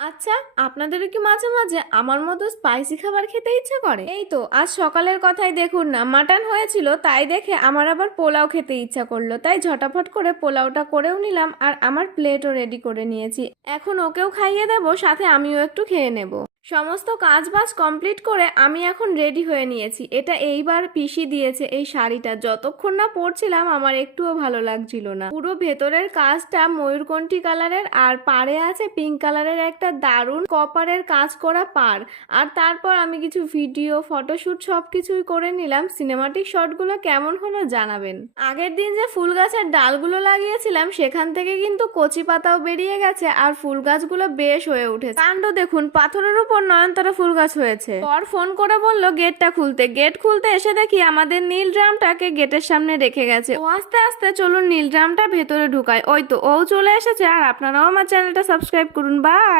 আচ্ছা, আপনাদেরও কি মাঝে মাঝে আমার মতো স্পাইসি খাবার খেতে ইচ্ছে করে? এই তো আজ সকালের কথাই দেখুন না, মাটন হয়েছিল, তাই দেখে আমার আবার পোলাও খেতে ইচ্ছা করলো, তাই ঝটাফট করে পোলাওটা করেও নিলাম আর আমার প্লেটও রেডি করে নিয়েছি। এখন ওকেও খাইয়ে দেবো, সাথে আমিও একটু খেয়ে নেব। সমস্ত কাজ বাজ কমপ্লিট করে আমি এখন রেডি হয়ে নিয়েছি। এটা এইবার পিসি দিয়েছে এই শাড়িটা, যতক্ষণ না পরছিলাম আমার একটুও ভালো লাগছিল না। পুরো ভেতরের কাজটা ময়ূরকণ্ঠী কালারের আর পাড়ে আছে পিঙ্ক কালারের একটা দারুণ কপারের কাজ করা পাড়। আর তারপর আমি কিছু ভিডিও ফটোশুট সবকিছুই করে নিলাম। সিনেমাটিক শটগুলো কেমন হলো জানাবেন। আগের দিন যে ফুল গাছের ডালগুলো লাগিয়েছিলাম সেখান থেকে কিন্তু কচি পাতাও বেরিয়ে গেছে আর ফুল গাছগুলো বেশ হয়ে উঠেছে। কাণ্ড দেখুন, পাথরের উপর নয়নতারা ফুল গাছ হয়েছে। পর ফোন করে বললো গেটটা খুলতে। গেট খুলতে এসে দেখি আমাদের নীল ড্রামটাকে গেটের সামনে রেখে গেছে। ও আস্তে আস্তে চলুন নীল ড্রামটা ভেতরে ঢুকায়। ওই তো ও চলে এসেছে। আর আপনারাও আমার চ্যানেলটা সাবস্ক্রাইব করুন। বাই।